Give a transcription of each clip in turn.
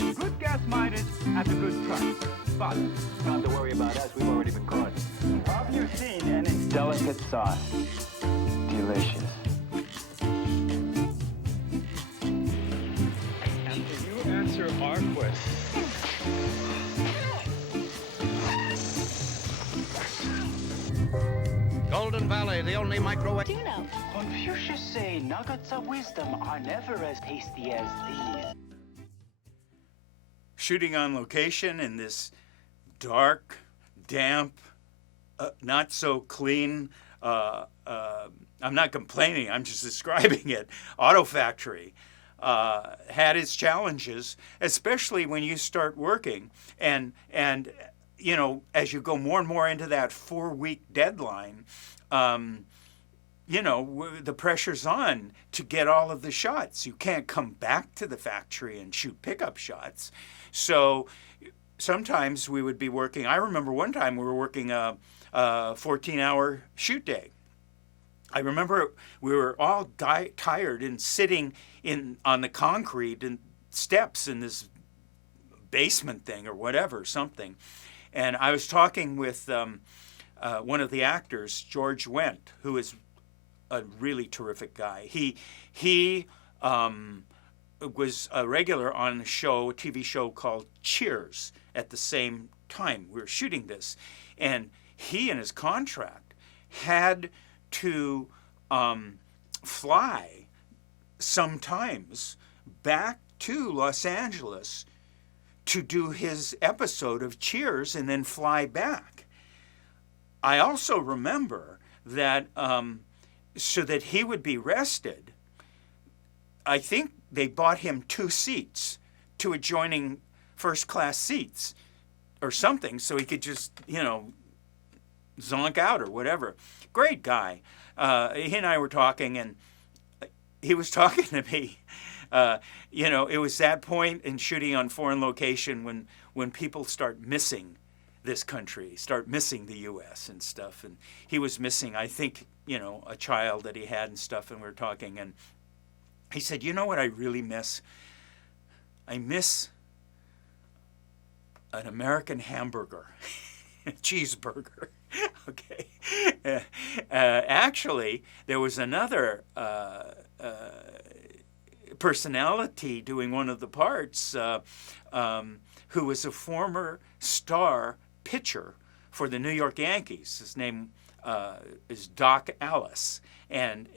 Good gas miners at a good price. But not to worry about us, we've already been caught. have you seen any Delicate sauce. Delicious. And can you answer our question? Golden Valley, the only microwave. Do you know? Confucius say nuggets of wisdom are never as tasty as these. Shooting on location in this dark, damp, not so clean, I'm not complaining, I'm just describing it, auto factory had its challenges, especially when you start working and you know, as you go more and more into that 4-week deadline, you know, the pressure's on to get all of the shots. You can't come back to the factory and shoot pickup shots. So sometimes we would be working. I remember one time we were working a 14-hour shoot day. I remember we were all tired and sitting on the concrete and steps in this basement thing or whatever, something. And I was talking with one of the actors, George Wendt, who is a really terrific guy. He was a regular on a show, a TV show called Cheers at the same time we were shooting this. And he, in his contract, had to fly sometimes back to Los Angeles to do his episode of Cheers and then fly back. I also remember that so that he would be rested, I think they bought him 2 seats, 2 adjoining first-class seats or something, so he could just, you know, zonk out or whatever. Great guy. He and I were talking, and he was talking to me. You know, it was that point in shooting on foreign location when people start missing this country, start missing the U.S. and stuff. And he was missing, I think, you know, a child that he had and stuff, and we were talking. And he said, you know what I really miss? I miss an American hamburger, cheeseburger. Okay. Actually, there was another personality doing one of the parts who was a former star pitcher for the New York Yankees. His name is Doc Alice, and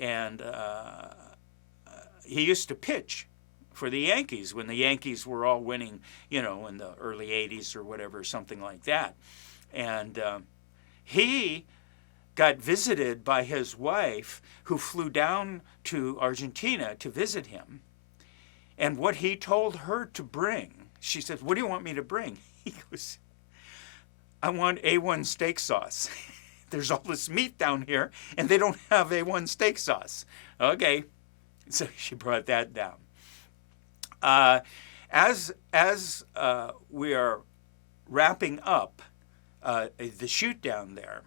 he used to pitch for the Yankees when the Yankees were all winning, you know, in the early 80s or whatever, something like that. And he got visited by his wife, who flew down to Argentina to visit him. And what he told her to bring, she said, what do you want me to bring? He goes, I want A1 steak sauce. There's all this meat down here, and they don't have A1 steak sauce. Okay, so she brought that down. As we are wrapping up the shoot down there,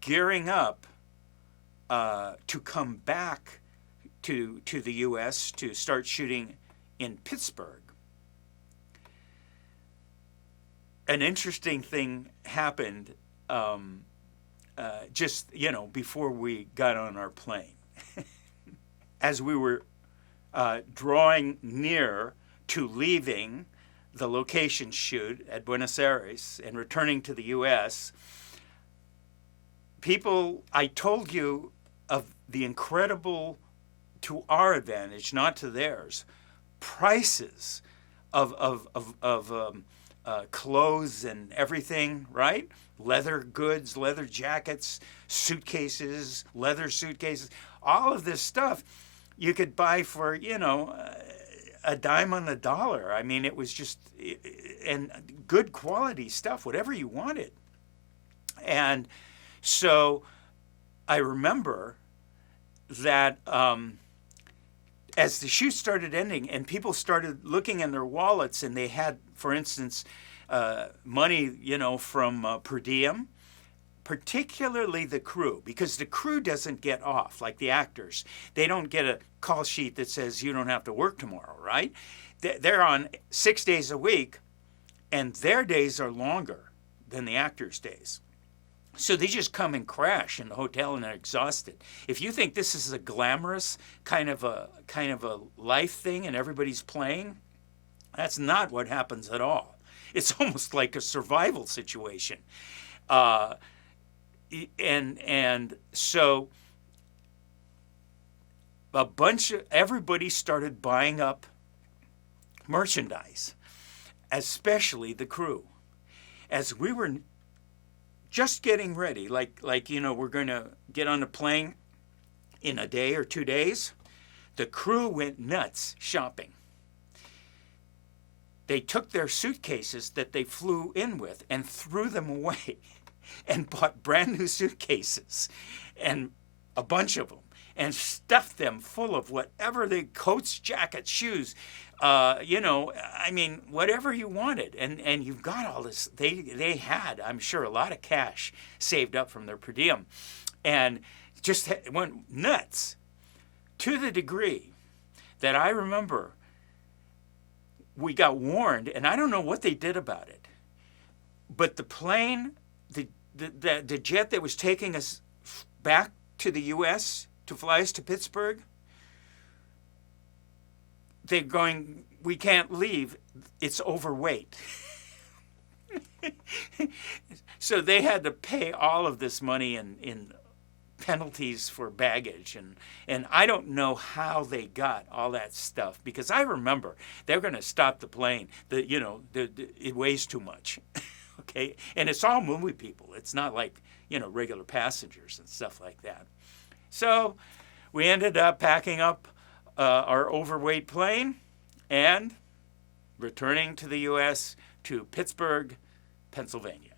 gearing up to come back to the U.S. to start shooting in Pittsburgh, an interesting thing happened just, you know, before we got on our plane. As we were drawing near to leaving the location shoot at Buenos Aires and returning to the U.S., people, I told you of the incredible, to our advantage, not to theirs, prices of clothes and everything, right? Leather goods, leather jackets, suitcases, leather suitcases, all of this stuff you could buy for, you know, a dime on the dollar. I mean, it was just, and good quality stuff, whatever you wanted. And so I remember that as the shoot started ending and people started looking in their wallets and they had, for instance, money, you know, from per diem, particularly the crew, because the crew doesn't get off like the actors. They don't get a call sheet that says you don't have to work tomorrow, right? They're on 6 days a week, and their days are longer than the actors' days. So they just come and crash in the hotel and they're exhausted. If you think this is a glamorous kind of a life thing and everybody's playing, that's not what happens at all. It's almost like a survival situation. And so everybody started buying up merchandise, especially the crew. As we were just getting ready, like we're going to get on a plane in a day or 2 days, the crew went nuts shopping. They took their suitcases that they flew in with and threw them away and bought brand new suitcases, and a bunch of them, and stuffed them full of whatever the coats, jackets, shoes, whatever you wanted. And you've got all this. They had, I'm sure, a lot of cash saved up from their per diem, and just went nuts, to the degree that I remember we got warned, and I don't know what they did about it, but the plane, the jet that was taking us back to the U.S. to fly us to Pittsburgh, they're going, we can't leave, it's overweight. So they had to pay all of this money in penalties for baggage, and I don't know how they got all that stuff, because I remember they're going to stop the plane. It weighs too much. Okay, and it's all movie people. It's not like regular passengers and stuff like that. So we ended up packing up our overweight plane and returning to the U.S. to Pittsburgh, Pennsylvania.